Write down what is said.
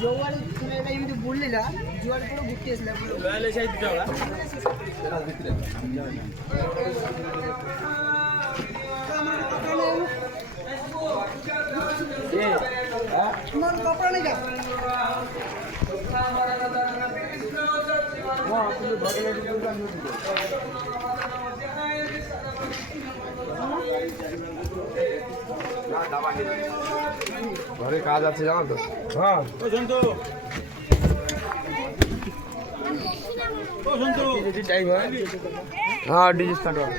জোয়াল তুমি এটা যদি বললি না জোয়াল পুরো ঘুরতে আসলে লয়ালে সাইড দিতে হবে মন কপড়া নেই ঘরে কাজ আছে জানো তো? হ্যাঁ টাইম হয়। হ্যাঁ ডিজি স্টার্ট হয়।